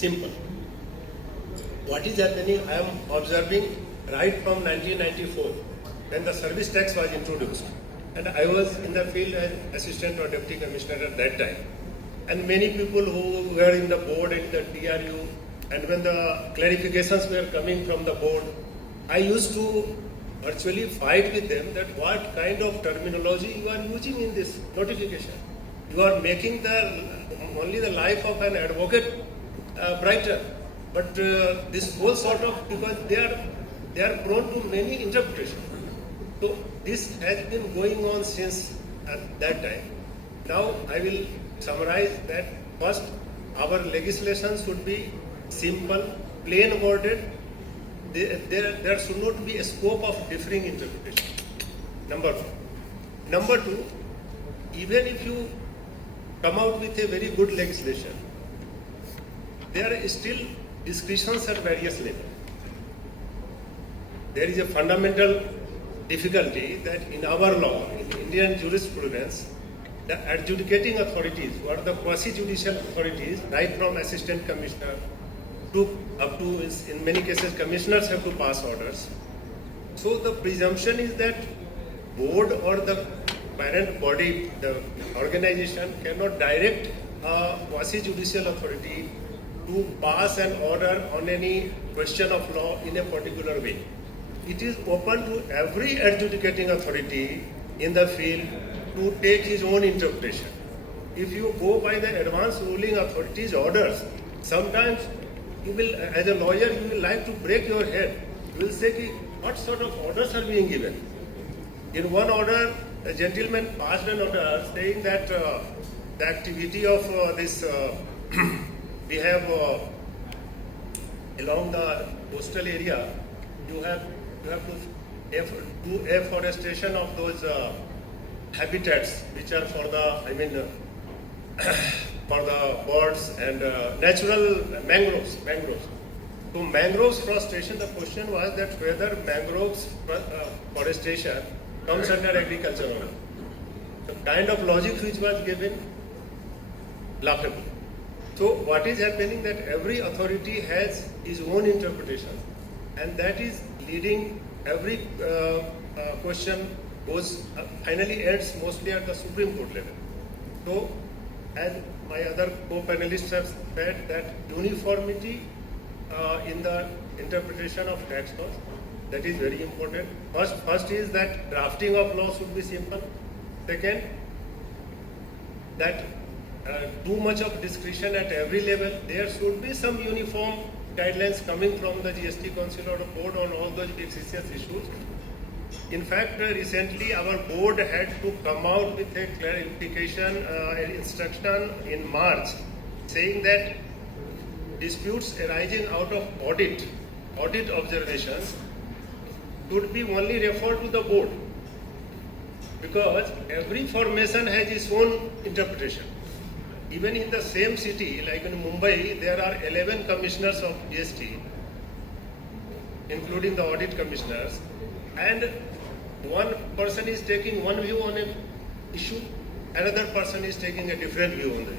simple. What is happening, I am observing right from 1994 when the service tax was introduced. And I was in the field as assistant or deputy commissioner at that time. And many people who were in the board and the TRU, and when the clarifications were coming from the board, I used to virtually fight with them that what kind of terminology you are using in this notification. You are making only the life of an advocate brighter. But this whole sort of, because they are prone to many interpretations. So this has been going on since that time. Now I will summarize that first, our legislation should be simple, plain worded. There should not be a scope of differing interpretation. Number one. Number two, even if you come out with a very good legislation, there are still discretions at various levels. There is a fundamental difficulty that in our law, in Indian jurisprudence, the adjudicating authorities, or the quasi-judicial authorities, right from assistant commissioner up to, in many cases, commissioners have to pass orders. So the presumption is that board or the parent body, the organization, cannot direct a quasi-judicial authority to pass an order on any question of law in a particular way. It is open to every adjudicating authority in the field to take his own interpretation. If you go by the advanced ruling authorities' orders, sometimes you will, as a lawyer, you will like to break your head. You will say, what sort of orders are being given? In one order, a gentleman passed an order saying that the activity of we have along the coastal area, you have to do afforestation of those habitats which are for the, for the birds and natural mangroves. So mangroves forestation, the question was that whether mangroves forestation comes under agriculture or not. The kind of logic which was given, laughable. So what is happening that every authority has its own interpretation, and that is leading every question goes finally ends mostly at the Supreme Court level. So as my other co-panelists have said, that uniformity in the interpretation of tax laws, that is very important. First is that drafting of law should be simple. Second, that too much of discretion at every level. There should be some uniform guidelines coming from the GST Council or the board on all those vexatious issues. In fact, recently our board had to come out with a clarification instruction in March saying that disputes arising out of audit observations should be only referred to the board, because every formation has its own interpretation. Even in the same city, like in Mumbai, there are 11 commissioners of GST, including the audit commissioners, and one person is taking one view on an issue, another person is taking a different view on it.